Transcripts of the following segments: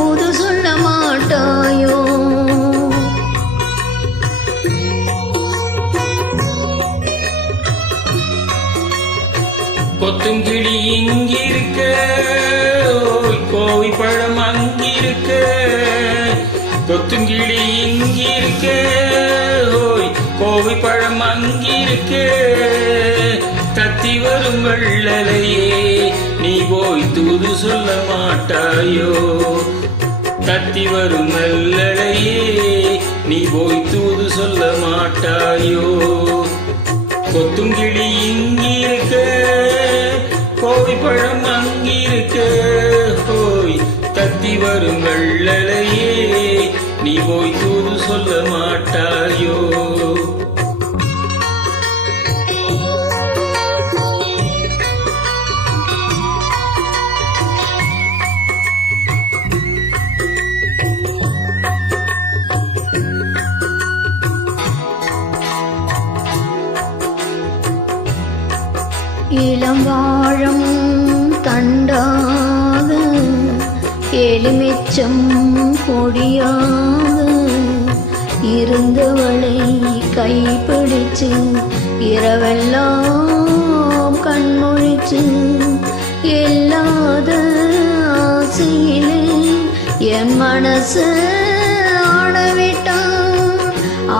தூது சொல்ல மாட்டாயோ? கொத்துங்கிளி இங்கிருக்க, கோவை பழம் அங்கிருக்க. கொத்துங்கிளி இங்கிருக்க, கோவை பழம் அங்கிருக்க. தத்தி வரும் வள்ளலையே நீ போய் தூது சொல்ல மாட்டாயோ? தத்தி வரும் வள்ளலையே நீ போய் தூது சொல்ல மாட்டாயோ? கொத்துங்கிளி இங்கிருக்க, கோவை பழம் அங்கிருக்க. போய் தத்தி வரும் வள்ளலையே நீ போய் தூது சொல்ல மாட்டாயோ? இளம் வாழம் தண்டாக எலுமிச்சம் கொடியாக இருந்தவளை கைப்பிடிச்சு இரவெல்லாம் கண்மொழிச்சு எல்லாத ஆசையிலே என் மனசு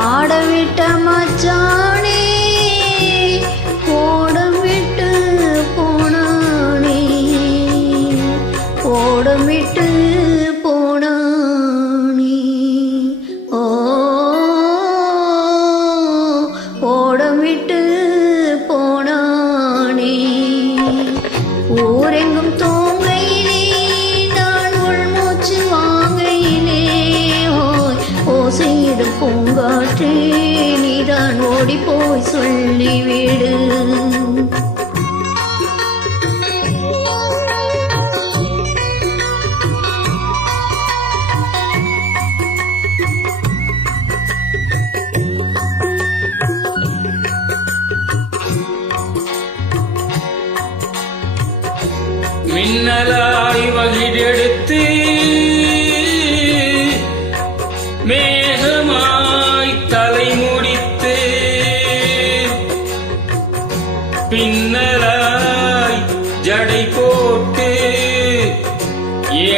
ஆடவிட்ட மச்சானே ஓடமிட்டு போனானே. ஓ ஓடமிட்டு போனானே. ஊரெங்கும் தூங்கையிலே நான் உள்மூச்சு வாங்கையிலே ஓசையிடும் பூங்காற்றே நீதான் ஓடி போய் சொல்லிவிடு. மின்னலாய் வகிடெடுத்து மேகமாய் தலை முடித்து பின்னலாய் ஜடை போட்டு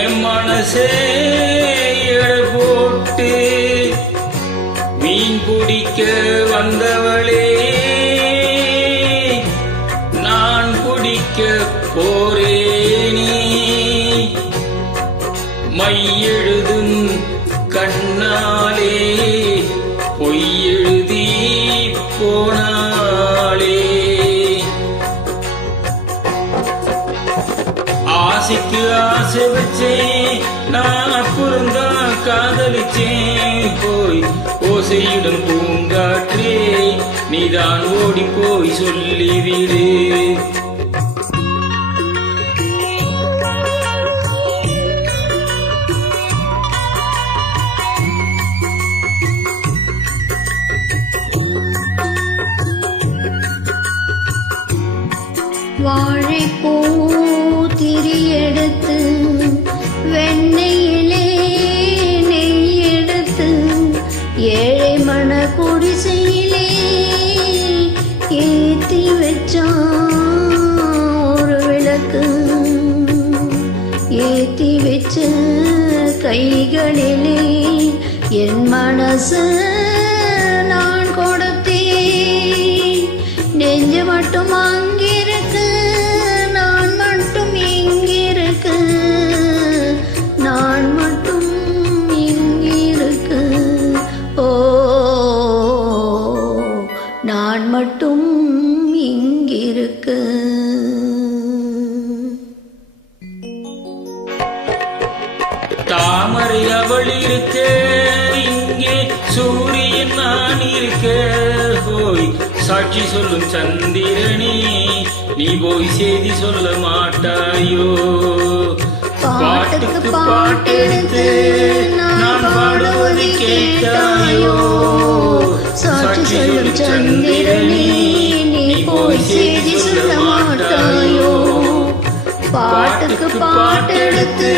என் மனசே எடை போட்டு மீன் பிடிக்க வந்தவளே நான் பிடிக்க போரேனே. மையெழுதும் கண்ணாலே பொய்யெழுதி போனாலே. ஆசைக்கு ஆசை வச்சேன் நான் அப்புறம்தான் காதலிச்சேன். போய் ஓசையிடும் பூங்காற்றே நீதான் ஓடி போய் சொல்லிவிடு. வாழைப்பூ திரியெடுத்து வெண்ணெயிலே நெய் எடுத்து ஏழை மன குடிசையிலே ஏத்தி வச்சான் ஒரு விளக்கு. ஏத்தி வச்ச கைகளிலே என் மனசு நான் கொடுத்தேன். நெஞ்சு மட்டும் அங்கிருக்கு, நான் மட்டும் இங்கிருக்கு. நான் மட்டும் இங்கிருக்கு. ஓ நான் மட்டும் இங்கிருக்கு. தாமரை அவள் இருக்க, இங்கே சூரியன் நான் இருக்க. போய் சாட்சி சொல்லும் சந்திரனே நீ போய் செய்தி சொல்ல மாட்டாயோ? பாட்டுக்கு பாட்டெடுத்து நான் பாடுவது கேட்டாயோ? சாட்சி சொல்லும் சந்திரனே நீ போய் செய்தி சொல்ல மாட்டாயோ? பாட்டுக்கு பாட்டெடுத்து